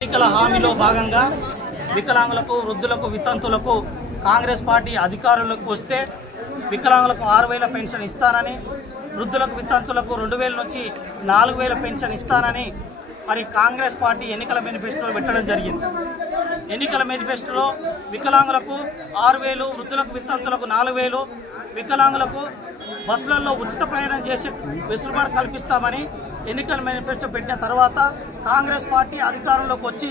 ఎన్నికల హామీలో భాగంగా వికలాంగులకు వృద్ధులకు వితంతులకు కాంగ్రెస్ పార్టీ అధికారంలోకి వస్తే వికలాంగులకు 6000 పెన్షన్ ఇస్తానని వృద్ధులకు వితంతులకు 2000 నుంచి 4000 పెన్షన్ ఇస్తానని మరి కాంగ్రెస్ పార్టీ ఎన్నికల మేనిఫెస్టోలో పెట్టడం జరిగింది। ఎన్నికల మేనిఫెస్టోలో వికలాంగులకు 6000 వృద్ధులకు వితంతులకు 4000 వికలాంగులకు బస్సులలో ఉచిత ప్రయాణం చేసే వెసులుబాటు కల్పిస్తామని ఎన్నికల మేనిఫెస్టో పెట్టిన తర్వాత కాంగ్రెస్ పార్టీ అధికారంలోకి వచ్చి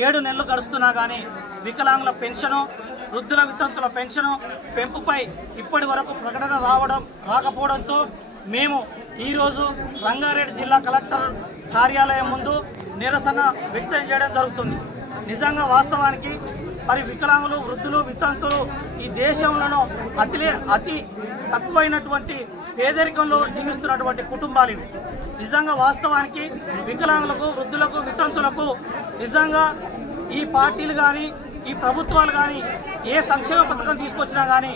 7 నెలలు గడుస్తున్నా కానీ వికలాంగుల పెన్షను వృద్ధుల వితంతుల పెన్షను పెంపుపై ఇప్పటి వరకు ప్రకటన రాకపోవడంతో మేము ఈరోజు రంగారెడ్డి జిల్లా కలెక్టర్ కార్యాలయం ముందు నిరసన వ్యక్తం చేయడం జరుగుతుంది। నిజంగా వాస్తవానికి మరి వికలాంగులు వృద్ధులు వితంతులు ఈ దేశంలో అతి తక్కువైనటువంటి పేదరికంలో జీవిస్తున్నటువంటి కుటుంబాలు నిజంగా వాస్తవానికి వికలాంగులకు వృద్ధులకు వితంతులకు నిజంగా ఈ పార్టీలు కానీ ఈ ప్రభుత్వాలు కానీ ఏ సంక్షేమ పథకం తీసుకొచ్చినా కానీ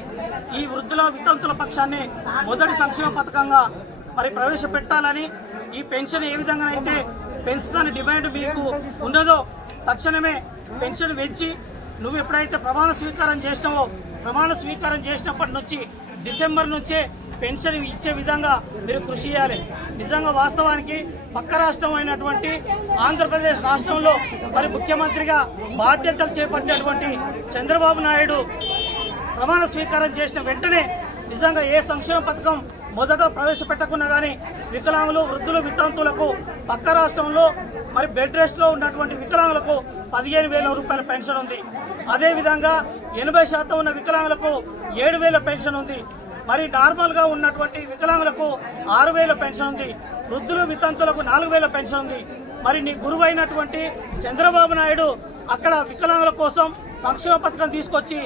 ఈ వృద్ధుల వితంతుల పక్షాన్ని మొదటి సంక్షేమ పథకంగా మరి ప్రవేశపెట్టాలని ఈ పెన్షన్ ఏ విధంగానైతే పెంచుతాని డిమాండ్ మీకు ఉన్నదో తక్షణమే పెన్షన్ పెంచి నువ్వు ఎప్పుడైతే ప్రమాణ స్వీకారం చేసినావో ప్రమాణ స్వీకారం చేసినప్పటి నుంచి డిసెంబర్ నుంచే పెన్షన్ ఇచ్చే విధంగా మీరు కృషి చేయాలి। నిజంగా వాస్తవానికి పక్క రాష్ట్రం అయినటువంటి ఆంధ్రప్రదేశ్ రాష్ట్రంలో మరి ముఖ్యమంత్రిగా బాధ్యతలు చేపట్టినటువంటి చంద్రబాబు నాయుడు ప్రమాణ స్వీకారం చేసిన వెంటనే నిజంగా ఏ సంక్షేమ పథకం మొదట ప్రవేశపెట్టకున్నా కానీ వికలాంగులు వృద్ధులు వితంతులకు పక్క రాష్ట్రంలో మరి బెడ్ రెస్ట్ లో ఉన్నటువంటి వికలాంగులకు 15,000 రూపాయల పెన్షన్ ఉంది। అదేవిధంగా 80% ఉన్న వికలాంగులకు 7,000 పెన్షన్ ఉంది। మరి నార్మల్ గా ఉన్నటువంటి వికలాంగులకు 6,000 పెన్షన్ ఉంది। వృద్ధులు వితంతులకు 4,000 పెన్షన్ ఉంది। మరి నీ గురువు అయినటువంటి చంద్రబాబు నాయుడు అక్కడ వికలాంగుల కోసం సంక్షేమ పథకం తీసుకొచ్చి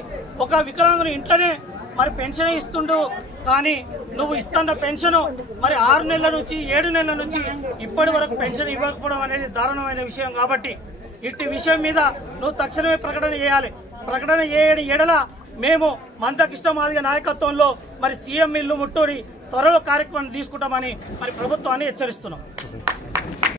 ఒక వికలాంగుని ఇంట్లోనే మరి పెన్షన్ ఇస్తుండు, కానీ నువ్వు ఇస్తున్న పెన్షన్ మరి 6 నెలల నుంచి 7 నెలల నుంచి ఇప్పటి వరకు పెన్షన్ ఇవ్వకపోవడం అనేది దారుణమైన విషయం। కాబట్టి ఇట్టి విషయం మీద నువ్వు తక్షణమే ప్రకటన చేయాలి। ప్రకటన చేయని ఎడల మేము మందకృష్ణ మాదిగ నాయకత్వంలో మరి సీఎం ఇల్లు ముట్టడి త్వరలో కార్యక్రమం తీసుకుంటామని మరి ప్రభుత్వాన్ని హెచ్చరిస్తున్నాం।